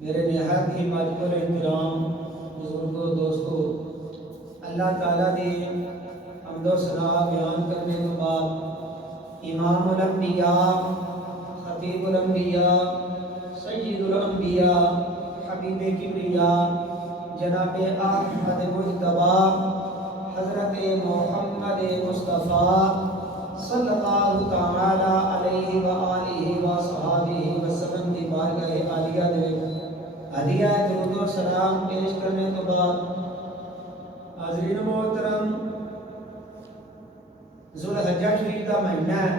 میرے نہایت ہی واجب الاحترام بزرگوں دوستوں، اللہ تعالیٰ دی حمد و ثنا بیان کرنے کے بعد امام الانبیاء، خطیب الانبیاء، سید الانبیاء، حبیب کبریاء جناب احمد مجتبی حضرت محمد مصطفیٰ صلی اللہ تعالی علیہ وآلہ وصحبہ وسلم عالیہ دے ہدیہ درود و سلام پیش کرنے تو بعد حاضرین محترم ذوالحجہ شریف کا مہینہ ہے.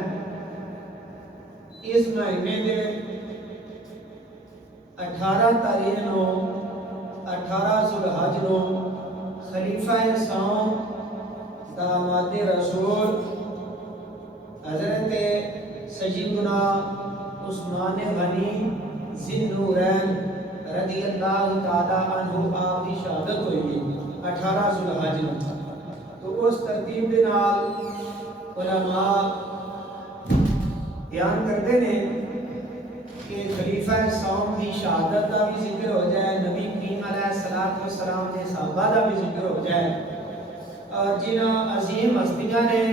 اس مہینے دے 18 تاریخ نو 18 ذوالحج نو خلیفہ سوم داماد رسول حضرت سیدنا عثمان غنی ذی النورین رضی اللہ تعالی عنہ آپ کی شہادت ہوئی 18 ذوالحج نو. تو اس ترتیب دے نال علماء بیان کرتے ہیں کہ خلیفہ سوم کی شہادت کا بھی ذکر ہو جائے, نبی کریم علیہ السلام کے صحابہ کا بھی ذکر ہو جائے, اور جنہ عظیم ہستیاں نے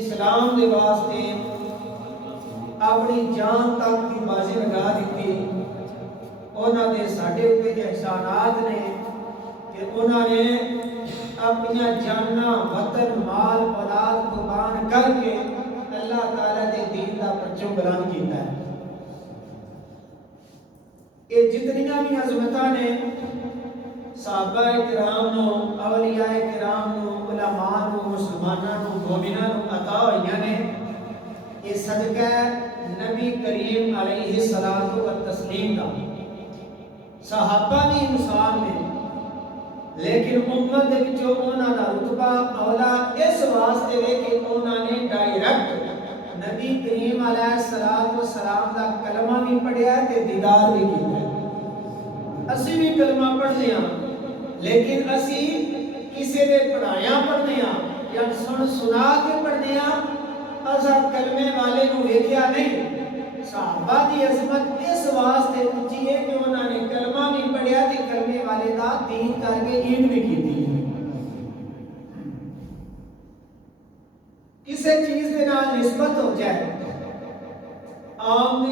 اسلام کے واسطے اپنی جان تک کی بازی لگا دیتی, انہوں نے ساڈے اوپر احسانات نے کہ انہوں نے اپنی جانا وطن مال اولاد قربان کر کے اللہ تعالیٰ کے دین کا پرچم بلند کیتا ہے. یہ جتنیاں بھی عظمتاں نے صحابہ کرام نو, اولیاء کرام نو, علماء نو, مسلماناں نو, مومناں نو عطا ہوئیاں نے, یہ صدقہ نبی کریم علیہ الصلوۃ والتسلیم کا. صحابہ بھی انسان نے لیکن امت دے وچوں انہاں دا رتبہ اولا اس واسطے ہے کہ انہاں نے ڈائریکٹ نبی کریم علیہ السلام دا کلمہ بھی پڑھیا تے دیدار بھی کیتا ہے. اسی بھی کلمہ پڑھتے ہیں لیکن اسی کسی دے پڑھایا پڑھتے ہیں یا سنا کے پڑھتے ہیں, اسا کلمے والے نو ویکھیا نہیں. صحابہ دی عظمت اس واسطے اونچی ہے کہ انہوں نے کلمہ بھی پڑھیا تے کلمے والے دا دین کر کے عید بھی کیتی ہے. کسی چیز کے نال نسبت ہو جائے, عام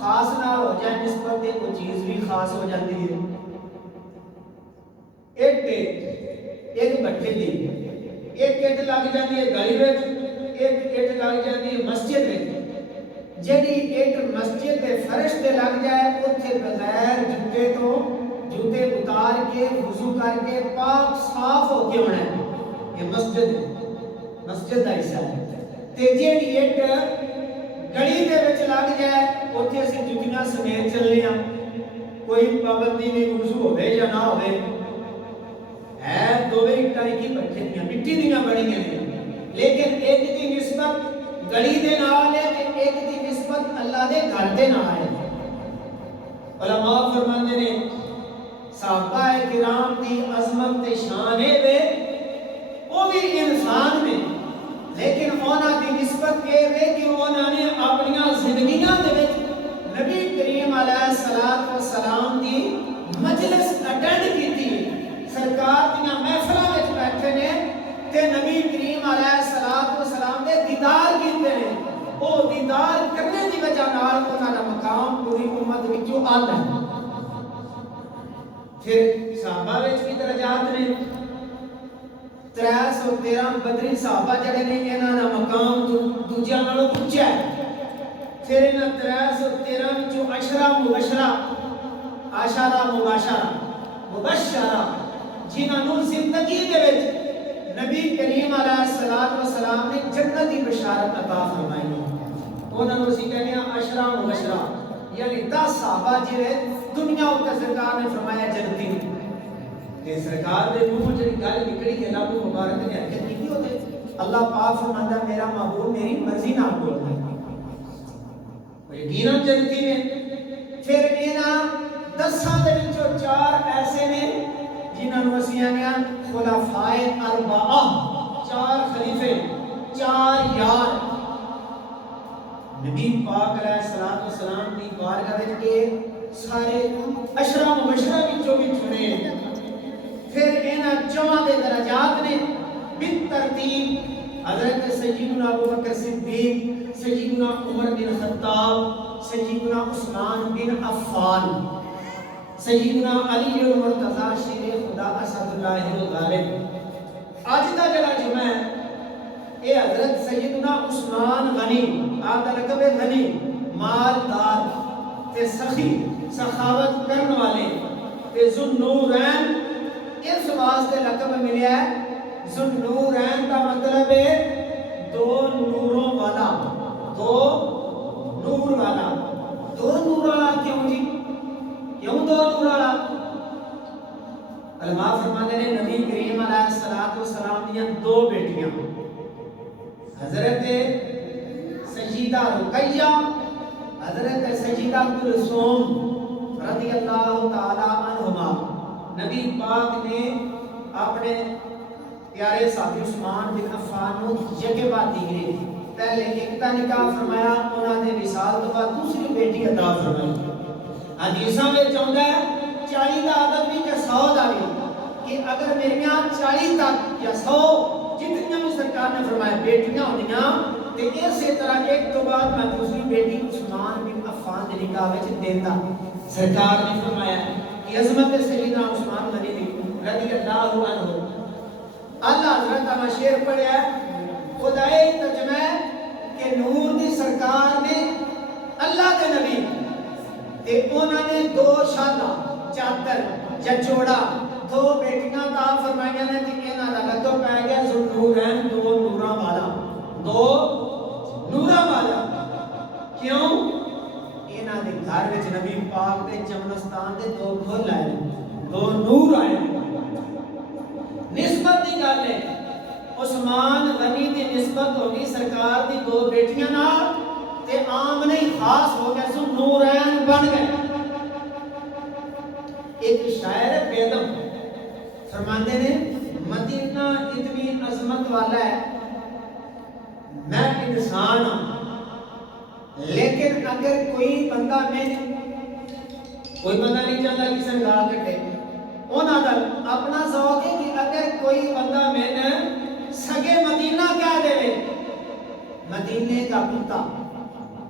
خاص نال ہو جائے نسبت تے کوئی چیز بھی خاص ہو جاتی ہے. ایک بٹھے دی ایک اٹ لگ جاتی ہے گلی وچ, ایک اٹ لگ جاتی ہے مسجد وچ. جیڑی اٹ مسجد دے فرش تے لگ جائے اوتھے بغیر جوتے تو جوتے اتار کے وضو کر کے پاک صاف ہو کے ہونا ہے. یہ مسجد دا حصہ ہے. تے جیڑی اٹ گلی دے وچ لگ جائے اوتھے اسی جوتیاں سمیت چلنے ہاں, کوئی پابندی نہیں وضو ہوے یا نہ ہوے. ہے دوویں اٹاں کی بٹھے دیاں مٹی دیاں بنیاں نے, لیکن ایک دی نسبت گلی دے نال ہے تے ایک دی نسبت اللہ دے گھر دے نال ہے. علماء فرماندے نے صحابہ کرام دی عظمت تے شان ہے وے او بھی انسان نے, لیکن انہاں دی نسبت یہ ہے کہ انہاں نے اپنی زندگیاں دے وچ نبی کریم علیہ السلام دی مجلس اٹینڈ کیتی, سرکار دیاں محفلاں وچ بیٹھے نے تے نبی کریم علیہ السلام دے دیدار کیتے نے. او دیدار کرنے دی وجہ نال انہاں دا مقام پوری امت وچوں آندا ہے. پھر صحابہ وچ بھی درجات نے. 313 بدری صحابہ جڑے نے انہاں دا مقام دوجیاں نالوں اونچا ہے. پھر انہاں 313 وچوں عشرہ مبشرہ جنہاں نوں زندگی دے وچ نبی کریم علیہ السلام نے جنت کی بشارت عطا فرمائی. انہاں نوں اسی کہنے ہیں عشرہ مبشرہ, یعنی 10 صحابہ جڑے دنیا اوپر سرکار نے فرمایا جنتی. تے سرکار دے منہ جڑی گل نکلی ہے رب مبارک نے حرکت کیتی ہوتے. اللہ پاک فرماندا میرا محبوب میری مرضی نال بولدا ہے, یقیناً جنتی نے. پھر انہاں 10 دے وچوں 4 ایسے نے جنہاں نوں اسی آنے خلفائے اربعہ, 4 خلیفے, 4 یار. نبی پاک علیہ السلام کی بارگاہ وچ کے سارے عشرہ مبشرہ وچوں بھی چنے. پھر انہاں 4 دے درجات نے بالترتیب. حضرت سیدنا ابوبکر صدیق, سیدنا عمر بن خطاب, سیدنا عثمان بن عفان, سیدنا علی المرتضی شیر خدا اسد اللہ الغالب. آج دا جڑا جمعہ ہے اے حضرت سیدنا عثمان غنی, آپ کا لقب ہے غنی, مالدار, تے سخی سخاوت کرن والے تے ذوالنورین اس واسطے لقب ملیا ہے ذوالنورین کا مطلب ہے دو نوروں والا دو نور والا دو نور والا کیوں جی کیوں دو نور والا علماء فرماتے ہیں نبی کریم علیہ السلام کی دو بیٹیاں حضرت سیدہ رقیہ حضرت سیدہ کلثوم رضی اللہ تعالی عنہما نبی پاک نے اپنے پیارے ساتھی عثمان بن عفان کو یکے بعد دیگرے پہلے ایک کا نکاح فرمایا انہوں نے وصال تو بعد دوسری بیٹی عطا فرمائی حدیثاں میں چاہتا ہے 40 دا عدد بھی کہ 100 دا بھی کہ اگر میریاں 40 تک یا 100 جتنی بھی سرکار نے فرمایا بیٹیاں ہوندیاں تے اسی طرح ایک تو بعد میں دوسری بیٹی عثمان بن عفان کے نکاح وچ دیتا سرکار نے فرمایا کہ عظمت سیدنا عثمان غنی رضی اللہ عنہ اللہ حضرت کا شعر پڑھیا ہے خدائے ترجمہ کہ نور دی سرکار نے اللہ کے نبی تے انہوں نے دو شادہ چادر جچوڑا دو بیٹیاں تا فرمائیاں نے کہ انہاں دا لقب پہ گیا ذوالنورین دو نوراں والا دو نوراں والا کیوں انہاں دے گھر وچ نبی پاک دے چمنستان دے دو پھل آئے دو نور آئے نسبت دی گل ہے عثمان غنی دی نسبت ہوگی سرکار دی دو بیٹیاں نال تے عام نہیں خاص ہو گئے ذوالنورین بن گئے ایک شاعر بیدم فرماندے نے مدینہ اتنی عظمت والا ہے میں انسان ہوں لیکن اگر کوئی بندہ نہیں چاہتا کسی نے گال کٹے انہاں دا اپنا ذوق ہے کہ اگر کوئی بندہ میں نے سگے مدینہ کہہ دے مدینے کا کتا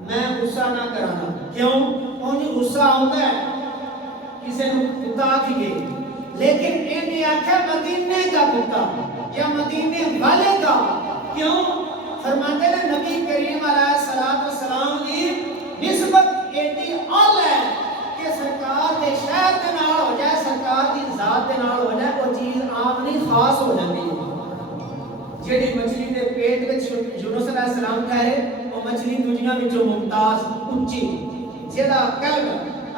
میں غصہ نہ کرانا کیوں انہیں غصہ آتا ہے کسی نے کتا آکھیے لیکن انہیں آکھا مدینے کا کتا یا مدینے والے کا کیوں فرماتے ہیں نبی کریم علیہ السلام کی نسبت ایڈی اعلی ہے کہ سرکار دے شہر دے نال ہو جائے سرکار دی ذات دے نال ہو جائے وہ چیز عام نہیں خاص ہو جاتی ہے جیڑی مچھلی دے پیٹ وچ یونس علیہ السلام کہے وہ مچھلی دنیا وچوں ممتاز اونچی جیڑا قلب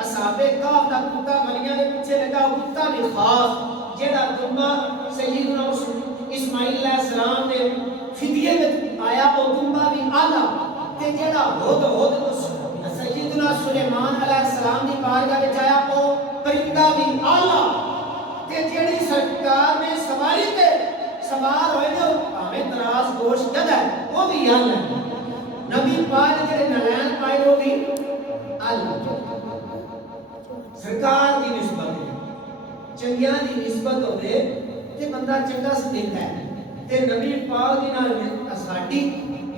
اصحاب کہف دا کتا ولیاں دے پیچھے لگا کتا بھی خاص جیڑا دمبا سیدنا اسماعیل علیہ السلام دے فدیے وچ آیا وہ دمبا بھی اعلی تے جیڑا ہود سیدنا سلیمان علیہ السلام دی بارگاہ وچ آیا وہ پرندہ بھی اعلی تے جیڑی سرکار نے سواری تے سوار ہوئے نے ہمیں دراز گوشت گدا ہے وہ بھی اعلی ہے نبی پاک جڑے نلین پائے وہ بھی اعلی سرکار دی نسبت ہے چنگیاں دی نسبت ہوے تے بندہ چنگا سمجھدا ہے تے نبی پاک دی نال ساڈی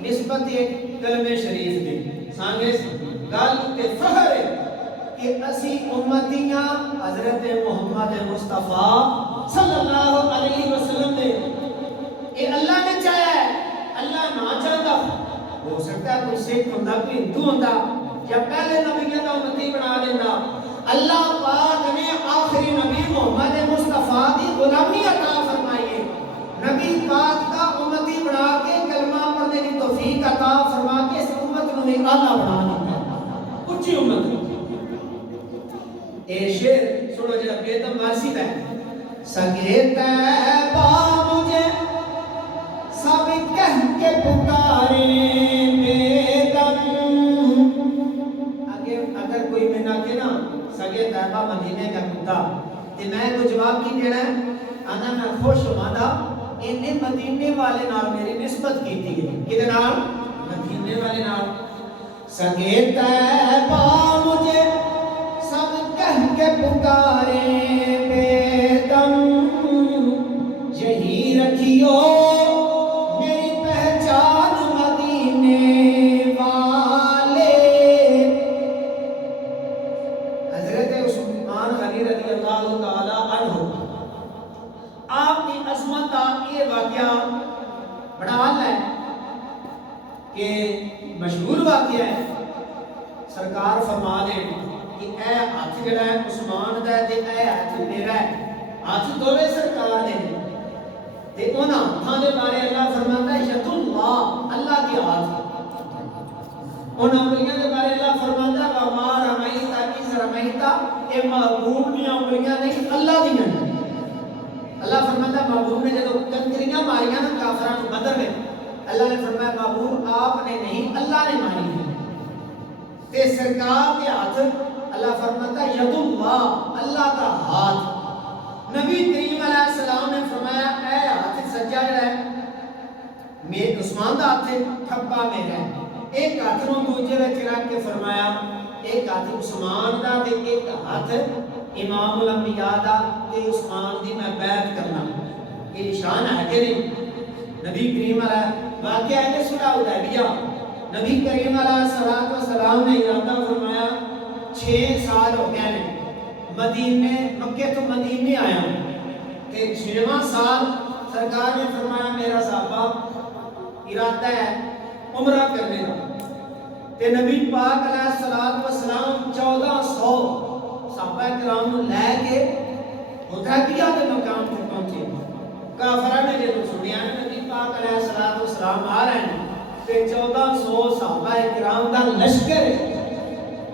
نسبت ہے کلمہ شریف دی سانگے گل تے فخر ہے کہ اسی امتیاں حضرت محمد مصطفیٰ صلی اللہ علیہ وسلم نے اے اللہ نے چاہیا ہے اللہ نہ چاہتا ہو سکتا ہے کوئی سکھ ہوندا کوئی ہندو ہوندا یا پہلے نبیوں دا امتی بنا دیندا اللہ پاک نے آخری نبی محمد مصطفیٰ دی غلامی عطا فرمائی ہے نبی پاک کا امتی بنا کے کلمہ پڑھنے کی توفیق عطا فرما کے اس امت نو بھی اعلیٰ بنا دیتا اونچی امت اے شعر سنو جڑا بیدم وارسی ہے سگے طیبہ مجھے سب کہہ کے پکارے بیدم اگر کوئی میں نہ کہنا سگے طیبہ مدینے کا کتا تے میں کو جواب کی دینا ہے آنا میں خوش ہوں دا انہیں مدینے والے نال میری نسبت کی تھی کدے نال مدینے والے نال سگے طیبہ مجھے سب کہہ کے پکارے بیدم یہی رکھیو میری پہچان مدینے والے حضرت عثمان غنی رضی اللہ تعالی عنہ آپ کی عظمت کا یہ واقعہ بڑا اعلی ہے کہ مشہور واقعہ ہے سرکار فرما دیں کہ اے ہاتھ جڑا ہے عثمان دا تے اے ہاتھ میرا ہے، ہاتھ دوویں سرکار دے نے تے انہاں ہاتھاں دے بارے اللہ فرماندا ہے ید اللہ، اللہ کے ہاتھ، انہاں انگلیاں دے بارے اللہ فرماندا ہے وما رمیت اذ رمیت، اے محبوب دیاں انگلیاں نہیں اللہ دیاں نے۔ اللہ فرماندا ہے محبوب نے جدوں کنکریاں ماریاں نا کافراں نوں بدر میں، اللہ نے فرمایا محبوب آپ نے نہیں اللہ نے ماری ہے، تے سرکار کے ہاتھ اللہ فرماتا ہے ید اللہ، اللہ کا ہاتھ۔ نبی کریم علیہ السلام نے فرمایا اے ہاتھ سجا جڑا ہے میرے عثمان دا ہاتھ کھبا میرا ہے، ایک ہاتھ نوں دوجے وچ رکھ کے فرمایا ایک ہاتھ عثمان دا تے ایک ہاتھ امام الانبیاء دا تے عثمان دی میں بیعت کرنا، یہ نشان ہے کہ نہیں؟ نبی کریم علیہ واقعہ ہے صلح حدیبیہ، نبی کریم علیہ السلام نے ارادہ فرمایا 6 سال ہو گئے ہیں مدینے مکے تو مدینے آیا تے 6واں سال سرکار نے فرمایا میرا صحابہ ارادہ ہے عمرہ کرنے کا، تے نبی پاک علیہ السلام 1400 صحابہ کرام لے کے حدیبیہ کے مقام تے پہنچے۔ کافراں نے جدوں سنیا نبی پاک علیہ السلام آ رہے ہیں تے 1400 صحابہ کرام دا لشکر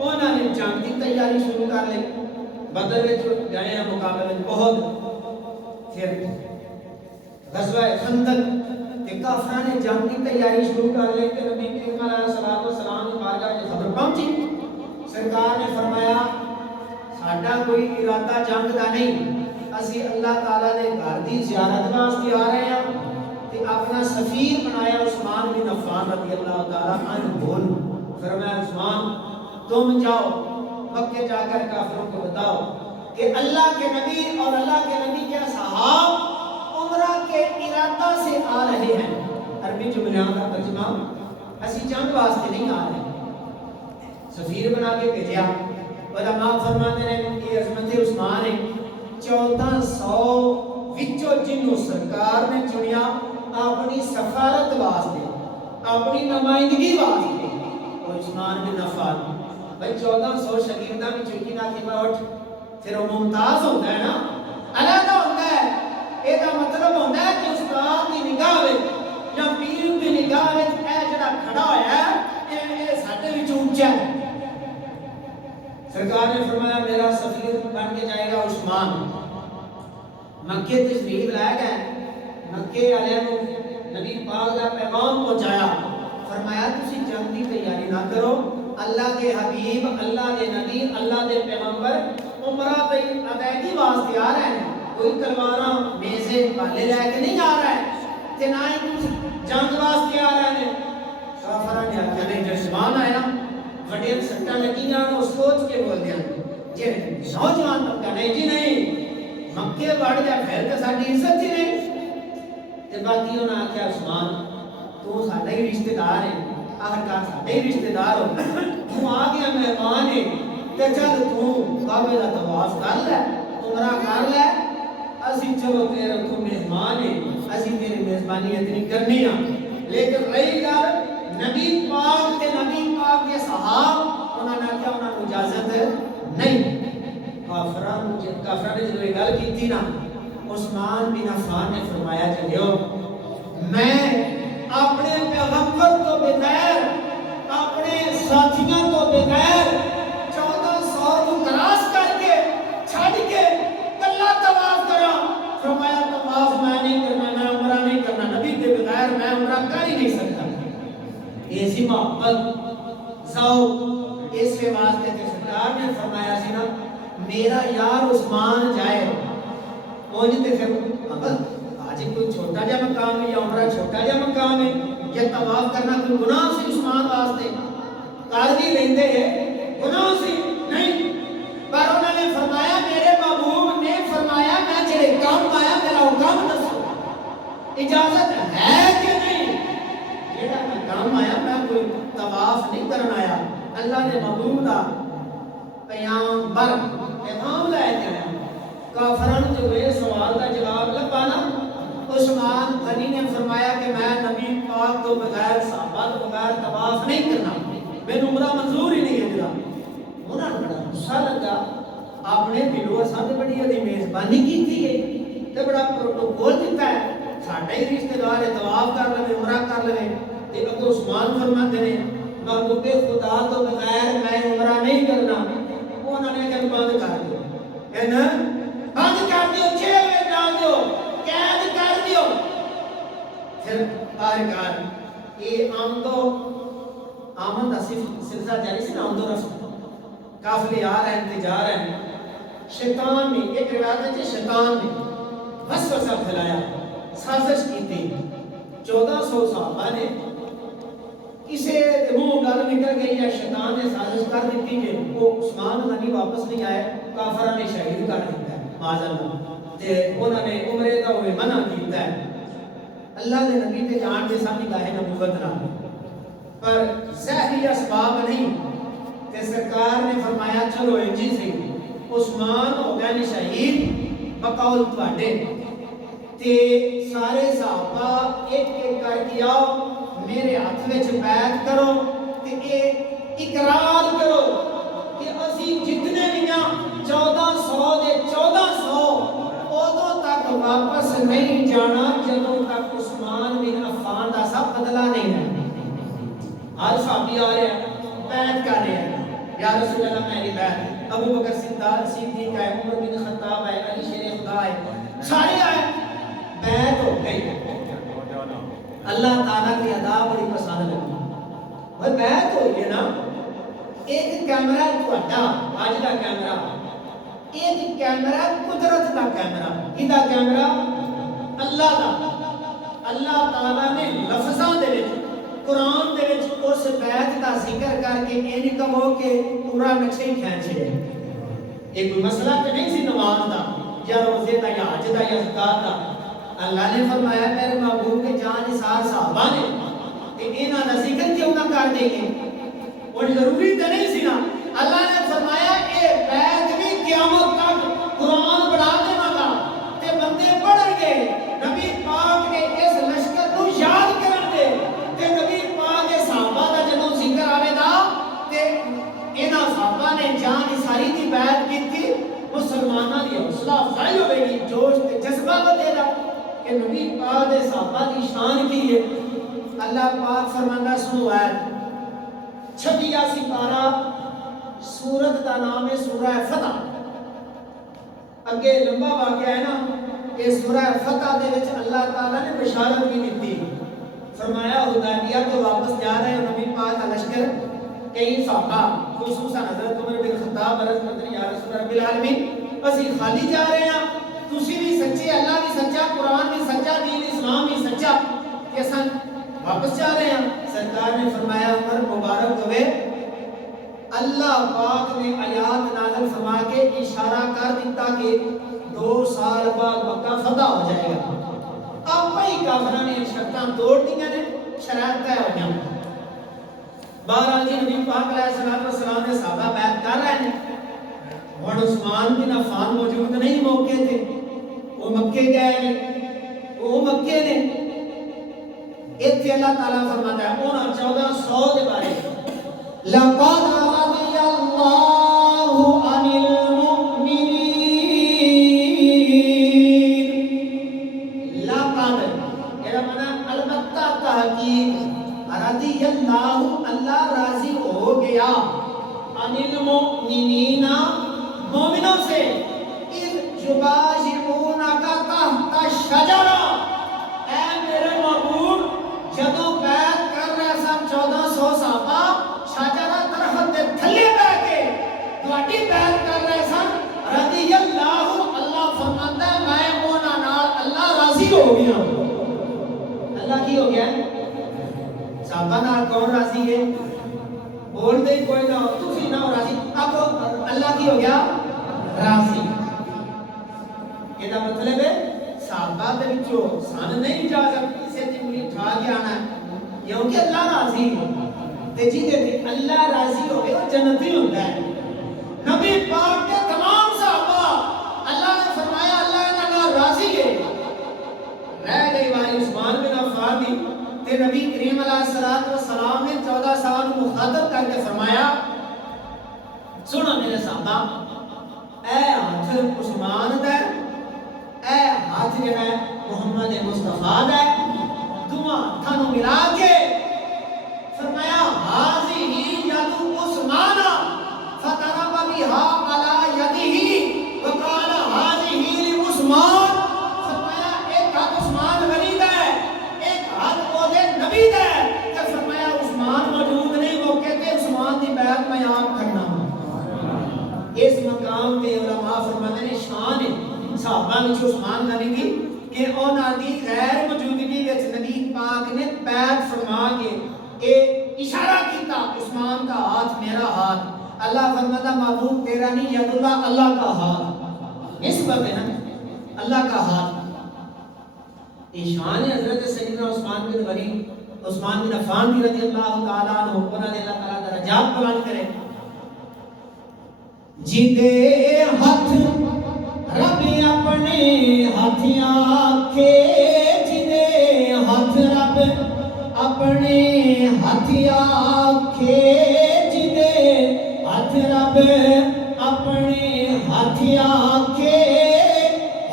انہاں نے جنگ دی تیاری شروع کر لی، بدر وچ گئے ہیں مقابلے بہت، پھر غزوہ خندق تے کافراں نے جنگ دی تیاری شروع کر لی تے نبی کریم علیہ السلام کی بارگاہ میں خبر پہنچی، سرکار نے فرمایا ساڈا کوئی ارادہ جنگ دا نہیں، اسی اللہ تعالیٰ دے گھر دی زیارت واسطے آ رہے ہیں تے اپنا سفیر بنایا عثمان بن عفان رضی اللہ تعالیٰ عنہ بول، فرمایا عثمان تم جاؤ مکے جا کر کافروں کو بتاؤ کہ اللہ کے نبی اور اللہ کے نبی کے اصحاب عمرہ کے ارادہ سے آ رہے ہیں، عربی جملیاں کا ترجمہ اسی جنگ واسطے نہیں آ رہے، سفیر بنا کے بھیجا، علماء فرماتے ہیں کہ عظمت عثمان ہے 1400 وچوں جنوں سرکار نے چنیا اپنی سفارت واسطے اپنی نمائندگی واسطے وہ عثمان بن عفان، بھائی 1400 شاگرداں وچ کی نہ کہ اٹھ پھر وہ ممتاز ہوتا ہے نا، علیحدہ ہوتا ہے، یہ دا مطلب ہوتا ہے کہ استاد کی نگاہ وچ یا پیر کی نگاہ وچ اے جڑا کھڑا ہویا ہے اے ساڈے وچ اونچا ہے۔ سرکار نے فرمایا میرا سفیر بن کے جائے گا عثمان، مکے تشریف لائے گئے، مکے والے کو نبی پاک کا پیغام پہنچایا، فرمایا تسی جنگ کی تیاری نہ کرو، اللہ کے حبیب اللہ کے نبی اللہ کے پیغمبر عمرہ کی ادائیگی واسطے آ رہے ہیں، کوئی تلواراں نیزے بھالے لے کے نہیں آ رہا ہے تے نہ ہی جنگ واسطے آ رہے ہیں۔ کافراں نے آخیا نہیں جسمان آیا وڈیاں سٹاں لگی جان وہ سوچ کے بول دیا جی نوجوان طبقہ نہیں جی نہیں مکے بڑھ جائے پھر تو ساری عزت ہی نہیں، تے باقی انہوں نے آخیا عثمان تو ساڈا ہی رشتہ دار ہے، آخرکار ساڈے ہی رشتہ دار ہو، تو آ گیا مہمان ہے تے چل تو کعبے دا طواف کر لے عمرہ کر لے، اسی چلو تیرے تو مہمان ہے اسی تیری میزبانی اتنی کرنی ہے، لیکن رہی گل نبی پاک تے نبی پاک کے صحاب انہوں نے کیا انہوں نے اجازت نہیں۔ کافراں نے جب یہ گل کی تھی نا عثمان بن عفان نے فرمایا چلیو میں اپنے پیغمبر تو بغیر اپنے ساتھیوں تو بغیر 1400 کو کراس کر کے چھڑ کے کلا طواف کرا، فرمایا طواف میں نہیں کرنا، میں عمرہ نہیں کرنا، نبی کے بغیر میں عمرہ کر ہی نہیں سکتا۔ ایسی محبت ذوق اس کے واسطے تے سرکار نے فرمایا سی نا میرا یار عثمان جائے اونج تے پھر آج کوئی چھوٹا جا مقام ہے یا عمرہ چھوٹا جا مقام ہے یا طواف کرنا کوئی گناہ سی عثمان واسطے کر بھی لیندے گناہ سی نہیں، پر انہوں نے فرمایا میرے محبوب نے فرمایا میں جڑے کام آیا میرا وہ کام دسو، اجازت ہے کہ نہیں، جڑا میں کام آیا میں کوئی طواف نہیں کرنا آیا، اللہ نے محبوب دا پیغمبر پیغام لے کے آیا۔ کافران جو یہ سوال کا جواب لبا نا عثمان غنی نے فرمایا کہ میں نبی پاک تو بغیر صحابہ تو بغیر طواف نہیں کرنا، میں عمرہ منظور ہی نہیں ہے، انہوں نے بڑا غصہ لگا اپنے دلوں ساتھ بڑی ادھی میزبانی کی تھی تے بڑا پروٹوکول دیتا ہے ساڈا ہی رشتہ دار ہے طواف کر لے عمرہ کر لے تے اگوں عثمان فرماتے ہیں محبوب خدا تو بغیر میں عمرہ نہیں کرنا انہوں نے کہا بند کر دو کہنا بند کر دیو جیل میں ڈال دیو قید کر دیو پھر آخرکار یہ آمد کا سلسلہ جاری سی نا آمد و رفت قافلے آ رہے ہیں جا رہے ہیں شیطان نے ایک روایت ہے شیطان نے وسوسہ پھیلایا سازش کی تھی 1400 صحابہ نے کسی منہ گل نکل گئی یا شیطان نے سازش کر دیتی کہ وہ عثمان غنی واپس نہیں آئے کافرہ نے شہید کر دیتا ہے معاذ اللہ تے انہوں نے عمرے کا ہوئے منع کیتا ہے اللہ دے نبی تے جان دے سامنے گاہے نبوت نہ پر ظاہری اسباب نہیں تے سرکار نے فرمایا چلو انجی سے عثمان ہو گیا نہیں شہید بقول تواڈے تے سارے صحابہ ایک ایک کر کے آؤ میرے ہاتھ وچ بیعت کرو تے اے اقرار کرو کہ اسی جتنے بھی 1400 دے 1400 ادوں تک واپس نہیں جانا جدوں تک عثمان بن عفان دا سب بدلہ نہیں ہے ہر صحابی آ رہے ہیں بیعت کر رہے ہیں یا رسول اللہ میری بیعت ابو بکر صدیق ہے عمر بن خطاب ہے علی شیر خدا ہے سارے آئے بیعت ہو گئی اللہ تعالیٰ کی ادا بڑی پسند لگی اور بیعت ہوئی ہے نا ایک کیمرہ تہاڈا اج دا کیمرہ ایک کیمرہ قدرت دا کیمرہ کیدا کیمرہ اللہ دا اللہ تعالیٰ نے لفظاں دے وچ قرآن دے وچ اس بیعت دا ذکر کر کے یہ نہیں کہو کہ پورا نقشہ ہی کھینچ لے یہ کوئی مسئلہ تو نہیں سی نماز دا یا روزے دا یا حج دا یا زکات دا اللہ نے فرمایا میرے محبوب کے جان نثار صحابہ نے کہ انہاں دا ذکر کیوں نہ کر دیں گے اور ضروری تو نہیں سی نا اللہ نے فرمایا اے بیعت بھی قیامت تک قرآن پڑھا دیواں گا تے بندے پڑھن گے نبی پاک نے اس لشکر کو یاد کرن دے تے نبی پاک دے صحابہ دا جدوں ذکر آوے گا تے انہاں صحابہ نے جان نثاری دی بیعت کیتی مسلماناں دی حوصلہ افزائی ہوے گی جوش تے جذبہ بدے گا کہ نبی پاک دے صحابہ دی شان کی ہے اللہ پاک فرماندا سنو ہے 26 سپارہ سورت دا نام ہے سورہ فتح اگے لمبا واقعہ ہے نا کہ سورہ فتح دے وچ اللہ تعالیٰ نے بشارت بھی دیتی فرمایا حدیبیہ تو واپس جا رہے ہیں نبی پاک کا لشکر کئی صحابہ خصوصاً حضرت عمر بن خطاب عرض کرتے ہیں یا رسول رب العالمین اسی خالی جا رہے ہیں تسی بھی سچے اللہ بھی سچا قرآن بھی سچا دین اسلام بھی سچا کہ سن واپس جا رہے ہیں سرکار نے فرمایا عمر مبارک ہوئے اللہ پاک نے آیات نازل فرما کے اشارہ کر دیتا کہ 2 سال بعد مکہ فتح ہو جائے گا اب ہی کافروں نے شرطاں توڑ دیا نے شرائط طے ہو جائیں بہرحال جی نبی پاک علیہ السلام نے صحابہ بیعت کر رہے ہیں اور عثمان بن عفان موجود نہیں موقع تھے وہ مکے گئے وہ مکے نے ایتھے اللہ تعالیٰ فرماتا ہے انہاں 1400 دے بارے لَقَدْ رَضِيَ اللَّهُ عَنِ الْمُؤْمِنِينَ لَقَدْ یہ معنی البتہ تحقیق رضی اللہ اللہ راضی ہو گیا عن المؤمنین مومنوں سے اذ یبایعونک تحت الشجرہ اے میرے محبوب جدوں بیعت کر رہے سن 1400 صحابہ شجرہ درخت دے تھلے بیٹھ کے تواڈی بیعت کر رہے سن رضی اللہ اللہ فرماتا ہے میں انہاں نال اللہ راضی ہو گیا اللہ کی ہو گیا صحابہ نال کون راضی ہے بول دے کوئی نہ تسی نہ راضی اب اللہ کی ہو گیا راضی یہ دا مطلب ہے صحابہ دے وچوں سن نہیں جا سکتی سے انگلی اٹھا کے آنا ہے کیونکہ اللہ راضی ہے تے جی دے اللہ راضی ہو گئے وہ جنتی ہوتا ہے نبی پاک کے تمام صحابہ اللہ نے فرمایا اللہ انہاں راضی ہے رہ گئی والی عثمان بن عفان دی تے نبی کریم علیہ الصلوۃ والسلام نے 14 سال مخاطب کر کے فرمایا سنو میرے صحابہ، اے ہاتھ عثمان دا ہے، اے ہاتھ جڑا ہے محمد مصطفیٰ دا ہے، دونوں ہاتھاں نوں ملا کے فرمایا حاضی ید عثمان فضرب بها على يده وقال حاضی لعثمان، فرمایا ایک ہاتھ عثمان غنی دا ہے، ایک ہاتھ او دے نبی دا ہے، کہ فرمایا عثمان موجود نہیں، وہ کہتے عثمان دی بیعت میں آپ کرنا ہوں۔ اس مقام تے علماء فرماتے ہیں شان ہے صحابہ وچ عثمان غنی دی کہ انہاں دی غیر موجودگی وچ نبی پاک نے بیعت فرما کے اے اشارہ کیتا عثمان کا ہاتھ میرا ہاتھ، اللہ فرماتا محبوب تیرا نہیں ید اللہ، اللہ کا ہاتھ، نسبت ہے نا اللہ کا ہاتھ۔ یہ شان ہے حضرت سیدنا عثمان بن غنی، عثمان بن عفان رضی اللہ تعالیٰ عنہ، انہوں نے اللہ تعالیٰ درجات بلند کرے۔ جدے ہاتھ رب اپنے ہاتھ آکھے، جدے ہاتھ رب اپنے ہاتھ آکھے، جدے ہاتھ رب اپنے ہاتھ آکھے،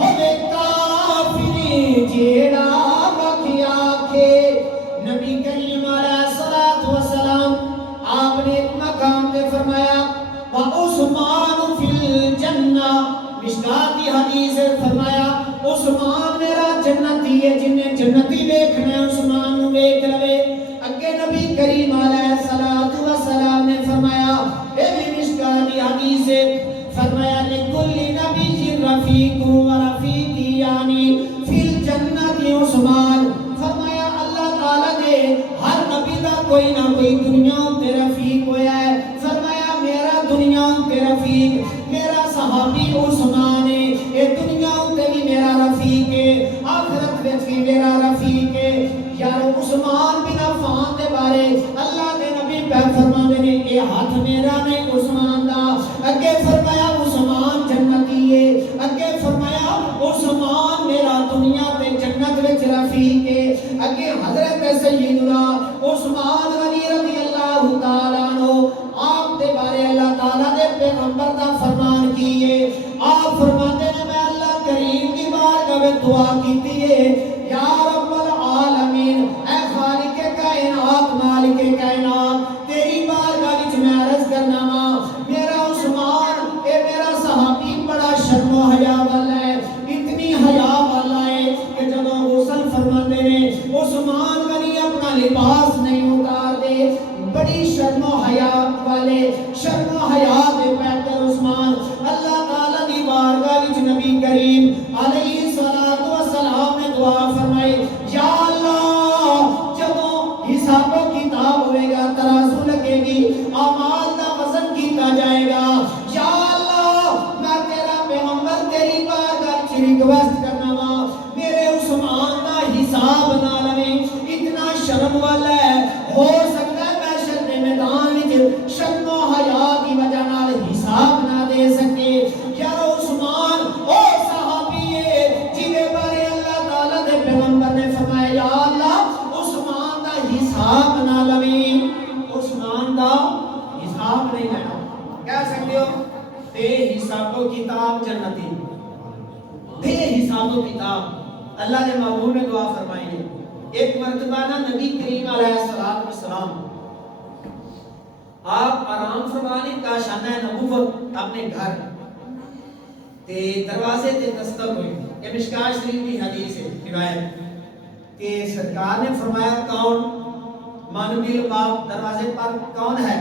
ہوے کافری جیڑا وکھ آکھے۔ نبی کریم علیہ الصلوۃ والسلام آپ نے ایک مقام پہ فرمایا وعثمان فی الجنہ، مشکات کی حدیث ہے، فرمایا عثمان میرا جنتی ہے، جنہیں جنتی دیکھنا ہے عثمان نو دیکھ لوے۔ اگے نبی کریم علیہ الصلوۃ والسلام نے فرمایا اے بھی مشکات کی حدیث ہے، فرمایا لکل نبی رفیق و رفیقی یعنی فی الجنہ عثمان، فرمایا اللہ تعالیٰ نے ہر نبی دا کوئی نہ کوئی دنیا تے رفیق ہویا ہے، فرمایا میرا دنیا تے رفیق میرا صحابی عثمان ہے، اے دنیا تے بھی میرا رفیق ہے، آخرت وچ بھی میرا رفیق ہے۔ یار عثمان بن عفان دے بارے اللہ دے نبی پاک فرماندے نے اے ہاتھ میرا نہیں عثمان دا، اگے فرمایا عثمان جنتی ہے، اگے فرمایا عثمان میرا دنیا تے جنت وچ رفیق ہے، اگے حضرت سیدنا عثمان غنی رضی اللہ تعالیٰ عنہ آپ دے بارے اللہ تعالیٰ دے پیغمبر دا فرمان کیے، آپ فرماتے ہیں میں اللہ کریم کی بارگاہ میں دعا کیتی ہے یا رب العالمین، اے خالق کائنات مالک کائنات، تیری بارگاہ وچ میں عرض کرنا وا میرا عثمان اے میرا صحابی بڑا شرم و حیا والا ہے، اتنی حیا والا ہے کہ جب غسل فرماتے ہیں عثمان غنی اپنا لباس نہیں اتارتے، بڑی شرم و حیا والے، شرم و حیا دے پیکر عثمان اللہ تعالیٰ دی بارگاہ وچ نبی کریم علیہ الصلوۃ والسلام نے دعا فرمائی یا اللہ جدوں حساب و کتاب ہوئے گا، ترازو لگے گی، اعمال دا وزن کیتا جائے گا، یا اللہ میں تیرا پیغمبر تیری بارگاہ وچ ریکویسٹ کرنا وا میرے عثمان دا حساب نہ لویں، اتنا شرم والا ہے، ہو سکتا ہے محشر دے میدان وچ شرم و حیا کی وجہ نال حساب نہ دے سکے۔ یا عثمان او صحابی ہے جدے بارے اللہ تعالیٰ دے پیغمبر نے فرمایا یا اللہ عثمان دا حساب نہ لویں، عثمان دا حساب نہیں لینا، کہہ سکتے ہو بے حساب و کتاب جنتی، بے حساب و کتاب۔ اللہ نے محبوب نے دعا فرمائی ہے، ایک مرتبہ نا نبی کریم علیہ السلام آپ آرام فرمانے کا شانہ نبوت اپنے گھر تے دروازے تے دستک ہوئی، یہ مشکات شریف کی حدیث ہے روایت کہ سرکار نے فرمایا کون مانوی لباب دروازے پر کون ہے،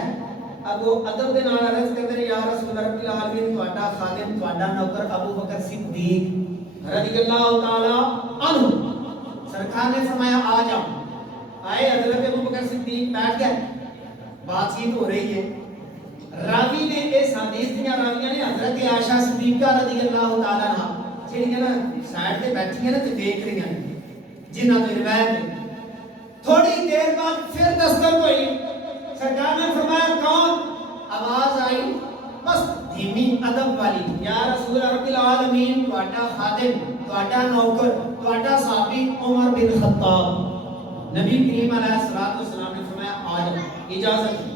اب وہ ادب دے نال عرض کرتے ہیں یا رسول رب العالمین تہاڈا خادم تہاڈا نوکر ابو بکر صدیق رضی اللہ تعالی عنہ۔ سرکار نے فرمایا آ جاؤ، آئے حضرت ابو بکر صدیق بیٹھ گئے، بات چیت ہو رہی ہے، راوی نے اس حدیث دیاں راویاں نے حضرت عائشہ صدیقہ رضی اللہ تعالی عنہ جڑیاں نا سائیڈ تے بیٹھی ہیں نا تے دیکھ رہی ہیں جنہاں تو روایت ہے، تھوڑی دیر بعد پھر دستک ہوئی، سرکار نے فرمایا کون، آواز آئی بس دھیمی ادب والی یا رسول رب العالمین تہاڈا خادم تہاڈا نوکر تہاڈا صحابی عمر بن خطاب۔ نبی کریم علیہ السلام نے فرمایا آ جاؤ، اجازت۔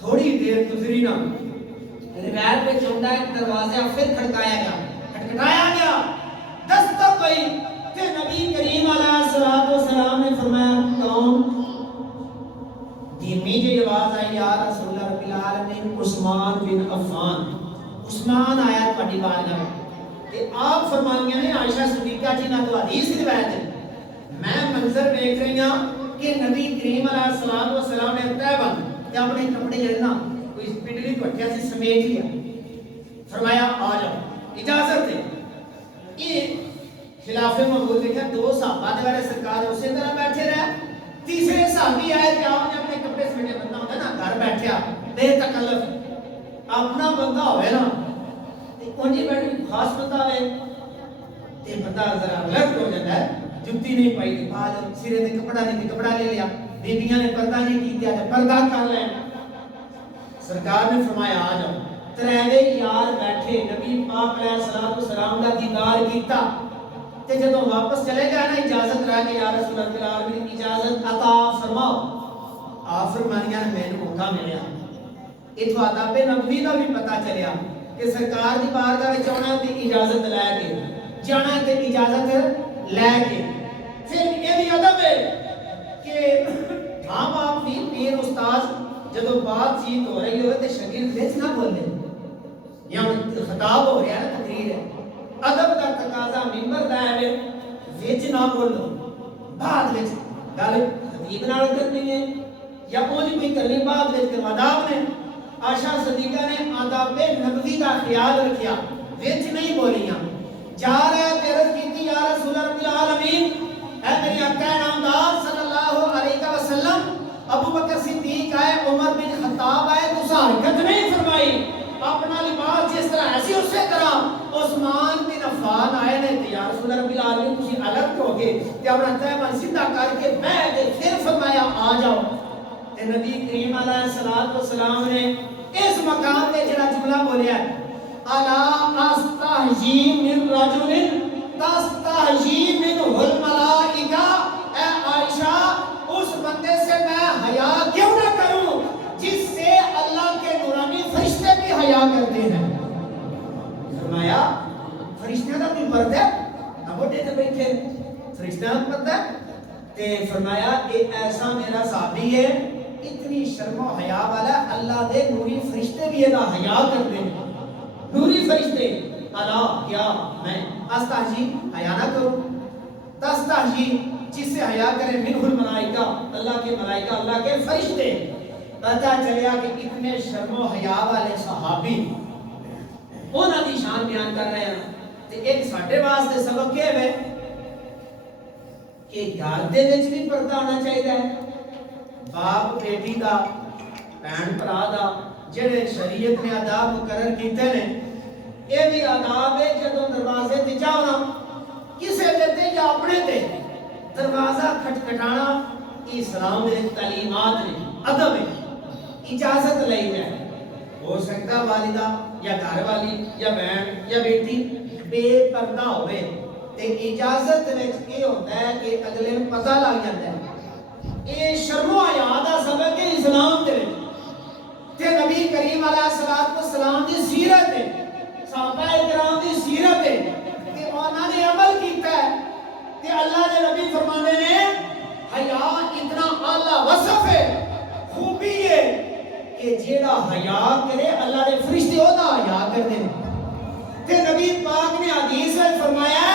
تھوڑی دیر گزری نا روایت میں چونڈا ایک دروازہ پھر کھٹکھٹایا گیا، دستک ہوئی کہ نبی کریم علیہ السلام نے فرمایا کون؟ دھیمی جی آواز آئی، یا رسول اللہ رب العالمین عثمان بن عفان، عثمان آیا تہاڈی بارگاہ میں۔ تے آپ فرمانیاں نے عائشہ صدیقہ جی نہ تو حدیث روایت ہے، میں منظر دیکھ رہی ہوں کہ نبی کریم علیہ السلام نے تہبند تے اپنے کپڑے جڑے نا کوئی پنڈلی پٹیا سے سمیٹ لیا، فرمایا آ جاؤ، اجازت دے۔ یہ خلاف مقبول دیکھا، دو صحابہ دے بارے سرکار اسی طرح بیٹھے رہے، تیسرے صحابی آئے کہ آپ نے اپنے کپڑے سمیٹے، بندہ ہوتا ہے نا گھر بیٹھیا بے تکلف، اپنا بندہ ہوئے نا انجی بیٹھی خاص بندہ ہوئے تے بندہ ذرا الرٹ ہو جاتا ہے، جُتی نہیں پائی تے بعد سرے تے کپڑا نہیں تے کپڑا لے لیا، بیبیاں نے پردہ نہیں کیتا تے پردہ کر لیا۔ سرکار نے فرمایا آ جاؤ، تریوے یار بیٹھے، نبی پاک علیہ السلام کا دیدار کیتا تے جدوں واپس چلے گئے نا اجازت رہ کے یا رسول اللہ العالمین اجازت عطا فرماؤ، آپ فرمانیاں نے مینوں موقع ملیا، اتھوں آداب نبوی کا بھی پتہ چلیا کہ سرکار دی بارگاہ وچ آنا تے اجازت لے کے جانا تے اجازت لے کے، پھر یہ بھی ادب ہے کہ ماں باپ بھی پیر استاد جدوں بات چیت ہو رہی ہوئے تے شاگرد وچ نہ بولے، یا خطاب ہو رہا ہے تقریر ہے، ادب کا تقاضا منبر دا ہے وچ نہ بولو، بعد وچ گل خطیب نال کرنی ہے یا اونج کوئی کرنی بعد وچ تے آداب نے۔ عائشہ صدیقہ نے آداب نبوی کا خیال رکھیا، وچ نہیں بولیاں، جا رہے تے عرض کیتی یا رسول رب العالمین، اے میرے آقا نامدار صلی اللہ علیہ وسلم، ابو بکر صدیق آئے، عمر بن خطاب آئے، تو حرکت نہیں فرمائی، اپنا لباس جس طرح ایسی اسی طرح عثمان بن عفان آئے نے تے یا رسول رب العالمین تسی الگ ہو گئے تے اپنا تہبند سیدھا کر کے بیٹھ کے پھر فرمایا آ جاؤ، تے نبی کریم علیہ السلام نے اس مقام تے جڑا جملہ بولیا ہے الا استحیی من رجل تستحیی منہ الملائکہ، اے عائشہ اس بندے سے میں حیا کیوں نہ کروں جس سے اللہ کے نورانی فرشتے بھی حیا کرتے ہیں۔ فرمایا فرشتوں کا کوئی پردہ ہے؟ اب اٹھے تے بیٹھے فرشتوں کا پردہ ہے؟ تے فرمایا اے ایسا میرا صحابی ہے اتنی شرم و حیا والا، اللہ دے نوری فرشتے بھی ادا حیا کرتے ہیں، نوری فرشتے۔ الا کیا میں استحیی حیا نہ کروں؟ تستحیی جس سے حیا کرے منہ الملائکہ، اللہ کے ملائکہ، اللہ کے فرشتے۔ پتہ چلیا کہ اتنے شرم و حیا والے صحابی انہاں دی شان بیان کر رہے ہیں، تے ایک ساڈے واسطے سبق یہ ہے کہ گھر دے وچ بھی پردہ ہونا چاہیے، باپ بیٹی دا، بہن بھرا دا، جڑے شریعت نے آداب مقرر کیتے نے، یہ بھی آداب ہے جدوں دروازے تے جاؤ نا کسے تے یا اپنے تے دروازہ کھٹکھٹانا، اسلام دے تعلیمات نے، ادب ہے، اجازت لئی جائے۔ ہو سکتا والدہ یا گھر والی یا بہن یا بیٹی بے پردہ ہوئے تے اجازت وچ یہ ہوتا ہے کہ اگلے نوں پتہ لگ جاتا ہے، یہ شرم و حیا دا سبق ہے اسلام دے وچ، تے نبی کریم علیہ السلام دی سیرت ہے، صحابہ کرام دی سیرت ہے، تے انہاں نے عمل کیتا ہے، تے اللہ دے نبی فرماندے نے حیا اتنا اعلیٰ وصف ہے، خوبی ہے کہ جیڑا حیا کرے اللہ دے فرشتے او دا حیا کردے نے۔ تے نبی پاک نے حدیث میں فرمایا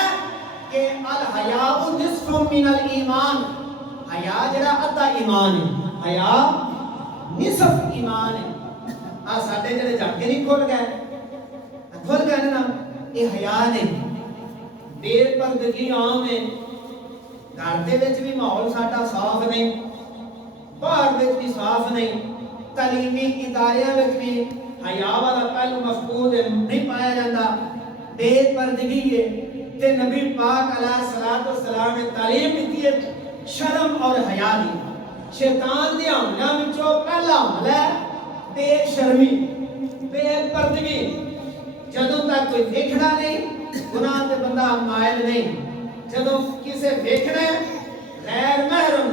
کہ الحیاء نصف من الایمان، حیا جڑا ادھا ایمان ہے، حیا نصف ایمان ہے۔ آ ساڈے جڑے جھاکے نہیں کھل گئے نا، یہ حیا نے، بے پردگی عام ہے، گھر دے وچ بھی ماحول ساڈا صاف نہیں، باہر وچ بھی صاف نہیں، تعلیمی اداریاں وچ بھی حیا والا پہلو مفقود نہیں پایا جاتا، بے پردگی ہے۔ تے نبی پاک علیہ السلام نے تعلیم دیتی ہے شرم اور حیا دی۔ شیطان دے حملوں وچوں پہلا حملہ ہے بے شرمی، بے پردگی۔ جدوں تک کوئی دیکھنا نہیں گناہ تے بندہ مائل نہیں، جدوں کسے دیکھنا ہے غیر محرم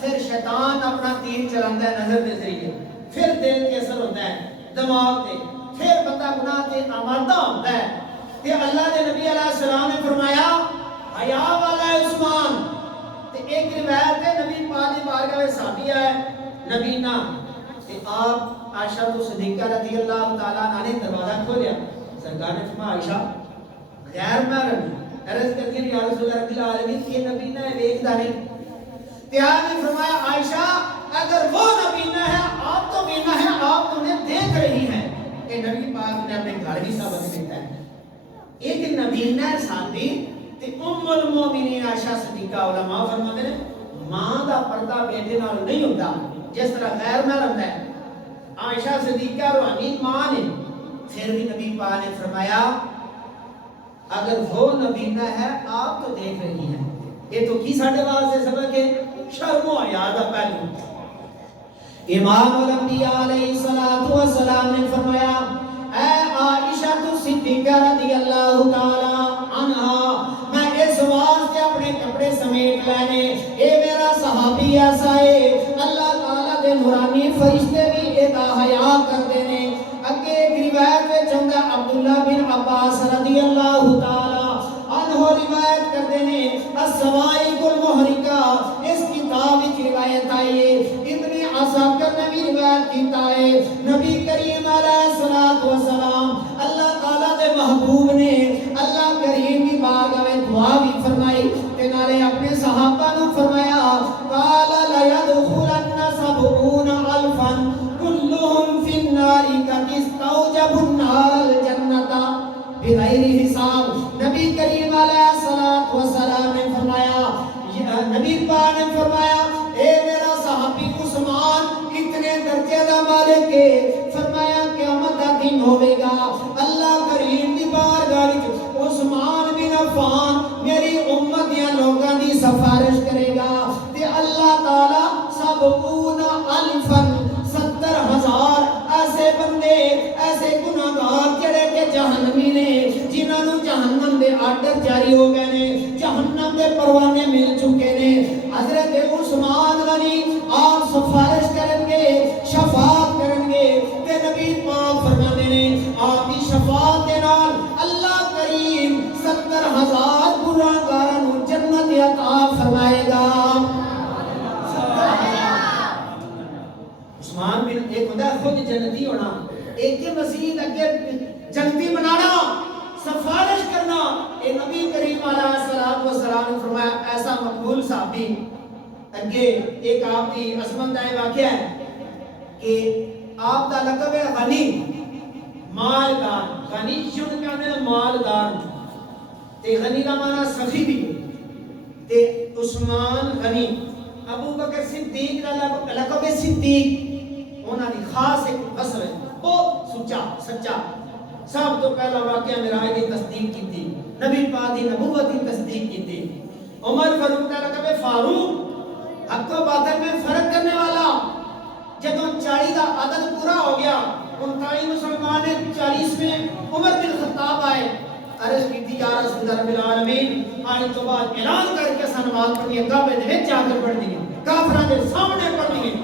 پھر شیطان اپنا تیر چلاتا ہے نظر دے ذریعے، پھر دل کے اثر ہوتا ہے دماغ تے، پھر بندہ گناہ تے آمادہ ہوتا ہے تے اللہ دے نبی علیہ السلام نے فرمایا حیا والا عثمان تے ایک روایت ہے نبی پاک دی بارگاہ میں صحابی ہے نبی نا تے آپ عائشہ تو صدیقہ رضی اللہ تعالی عنہ نے دروازہ کھولیا سرکار نے فرمایا عائشہ غیر محرم عرض کرتی ہے یا رسول اللہ رب العالمین یہ نبی نا ویکھدا نہیں تے آپ نے فرمایا عائشہ اگر وہ نبی نا ہے آپ تو بینا ہے آپ تو انہیں دیکھ رہی ہیں کہ نبی پاک نے اپنے گھر بھی ثابت کیتا ہے ایک نبی نا صحابی تے ام المومنین عائشہ صدیقہ علماء فرماتے ہیں ماں دا پردہ بیٹے نال نہیں ہوندا جس طرح غیر محرم ہے عائشہ صدیقہ روحانی ماں نے پھر بھی نبی پاک نے فرمایا اگر وہ نبینا ہے آپ تو دیکھ رہی ہیں یہ تو کی ساڑھے واسطے سبق ہے شرم و حیا دا پہلو امام الانبیاء علیہ السلام نے فرمایا اے عائشہ صدیقہ رضی اللہ تعالی عنہا میں اس واسطے اپنے کپڑے سمیٹ لینے اے میرا صحابی ایسا ہے اللہ تعالی دے نورانی فرشتے بھی ادا حیا کرتے ہیں اگے ایک روایت میں چندہ عبداللہ بن عباس رضی اللہ تعالی عنہ روایت کرتے ہیں السوائق المحرقہ اس کتاب کی روایت آئی ہے ابن عساکر نے بھی روایت کیتا ہے نبی کریم علیہ السلام اللہ تعالیٰ دے محبوب نے اللہ کریم کی بارگاہ میں دعا بھی فرمائی کہ نالے اپنے صحابہ نے فرمایا قال لَيَدْخُلَنَّ سَبْعُونَ أَلْفًا كُلُّهُمْ فِي النَّارِ قَدِ اسْتَوْجَبُوا النَّارَ الْجَنَّةَ بغیر حساب نبی کریم علیہ السلام نے فرمایا نبی پاک نے فرمایا اے میرا صحابی عثمان اتنے درجے دا مالک ہے فرمایا قیامت دا دن ہوے گا اللہ کریم دی بارگاہ وچ عثمان بن عفان میری امت دے لوکاں دی سفارش کرے گا تے اللہ تعالی سبعون الفن 70,000 ایسے بندے ایسے گناہگار جڑے کہ جہنمی نے جنہاں نوں جہنم دے آرڈر جاری ہو گئے نے جہنم دے پروانے مل چکے نے حضرت عثمان غنی آپ سفارش کریں گے شفاعت کریں گے تے نبی پاک فرماتے ہیں آپ کی شفاعت دے نال اللہ کریم 70,000 گناہگاراں نوں جنت عطا فرمائے گا عثمان بن ایک ہوتا ہے خود جنتی ہونا ایک کے مزید اگے جنتی بنانا سفارش کرنا اے نبی کریم علیہ السلام نے فرمایا ایسا مقبول صحابی اگے ایک آپ کی عظمت دا واقعہ ہے کہ آپ دا لقب ہے غنی مالدار غنی جن کہنے مالدار تے غنی دا معنی سخی بھی تے عثمان غنی ابو بکر صدیق دا لقب ہے صدیق انہاں دی خاص ایک وصف ہے بہت سچا سچا سب تو پہلا واقعہ معراج کی تصدیق کی تھی نبی پاک دی نبوت کی تصدیق کی تھی عمر فاروق کا لقب ہے فاروق حق و باطل میں فرق کرنے والا جب 40 کا عدد پورا ہو گیا 39 مسلمان نے 40 میں عمر بن خطاب آئے عرض کی تھی یا رسول رب العالمین آج تو بعد اعلان کر کے نماز پڑھنی ہے کعبے دے وچ جا کے پڑھنی ہے کافراں دے سامنے پڑھنی ہے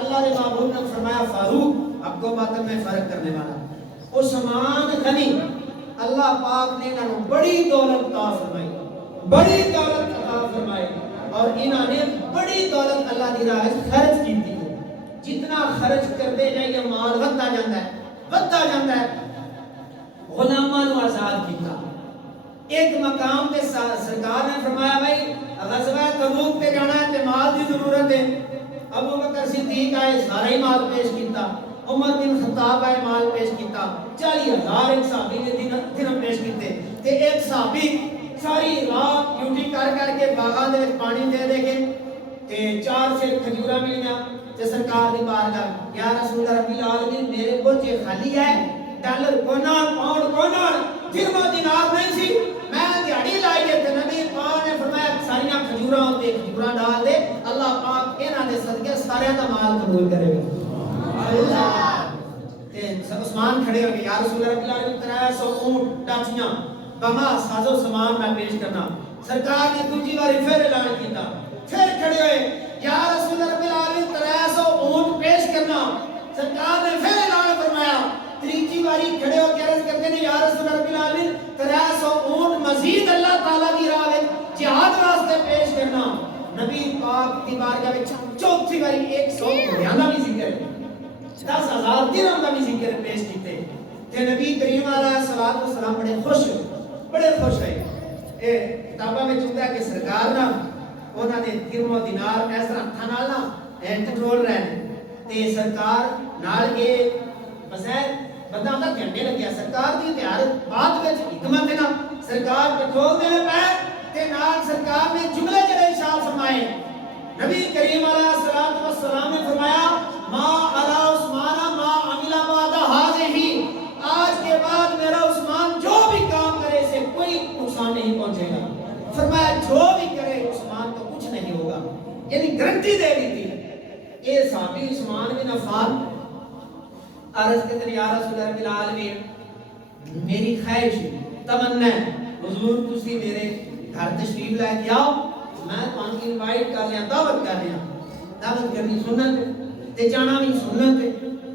اللہ نے محبوب نے فرمایا فاروق حق و باطل میں فرق کرنے والا عثمان غنی اللہ پاک نے انہوں بڑی دولت عطا فرمائی بڑی دولت عطا فرمائی اور انہوں نے بڑی دولت اللہ دی راہ خرچ کی تھی جتنا خرچ کرتے جائیں یہ مال بڑھتا جاتا ہے غلاماں نوں آزاد کیتا ایک مقام تے سرکار نے فرمایا بھائی غزوہ تبوک تے جانا ہے تے مال دی ضرورت ہے ابو بکر صدیق آئے سارا ہی مال پیش کیتا عمر بن خطاب آئے مال پیش کیتا 40,000 ایک صحابی نے درہم پیش کیتے تے ایک صحابی ساری رات ڈیوٹی کر کے باغاں دے پانی دے کے تے 4 سے کھجورا ملیاں تے سرکار دی بارگاہ یا رسول رب العالمین میرے بوجھے خالی ہے ڈالر کونا پاؤنڈ کونا درہم دینار نہیں سی میں دیہڑی لائی ہے تے نبی پاک نے فرمایا ساریاں کھجوراں تے کھجورا ڈال دے اللہ پاک انہاں دے صدقے سارے دا مال قبول کرے گا اللہ تے عثمان کھڑے ہو گئے یا رسول اللہ العالمین 300 اونٹ ڈاچیاں بما سازو سامان میں پیش کرنا سرکار نے دوسری بار پھر اعلان کیتا پھر کھڑے ہوئے یا رسول اللہ العالمین 300 اونٹ پیش کرنا سرکار نے پھر اعلان فرمایا تیسری باری نبی پاک دی بارگاہ وچ چوتھی باری 100 گھوڑیاں دا بھی ذکر 10,000 درہم دا بھی ذکر پیش کیتے تے نبی کریم علیہ الصلوۃ والسلام بڑے خوش رہے اے کتاباں وچ ہوندا ہے کہ سرکار نا انہاں دے درہم و دینار اس طرح ہتھاں نال نا ٹٹول رہے تے سرکار نال اے بظاہر بندہ آندا گھنٹے لگیا سرکار دی تیار بات وچ حکمت ہے نا سرکار پٹرول دے پے تے نال سرکار نے جملے جڑے ارشاد فرمائے نبی کریم علیہ الصلوۃ والسلام نے فرمایا ما علی عثمان ما عمل بعد هذه آج کے بعد میرا عثمان جو بھی کام کرے اسے کوئی نقصان نہیں پہنچے گا فرمایا جو بھی کرے عثمان کو کچھ نہیں ہوگا یعنی گارنٹی دے دی تھی یہ صحابی عثمان بن عفان عرض کرتے ہیں یا رسول رب العالمین میری خواہش تمنا ہے حضور تسی میرے گھر تشریف لے کے آؤ میں تانوں انوائٹ کر رہا دعوت کر رہا دعوت کرنی سنت تے جانا بھی سنت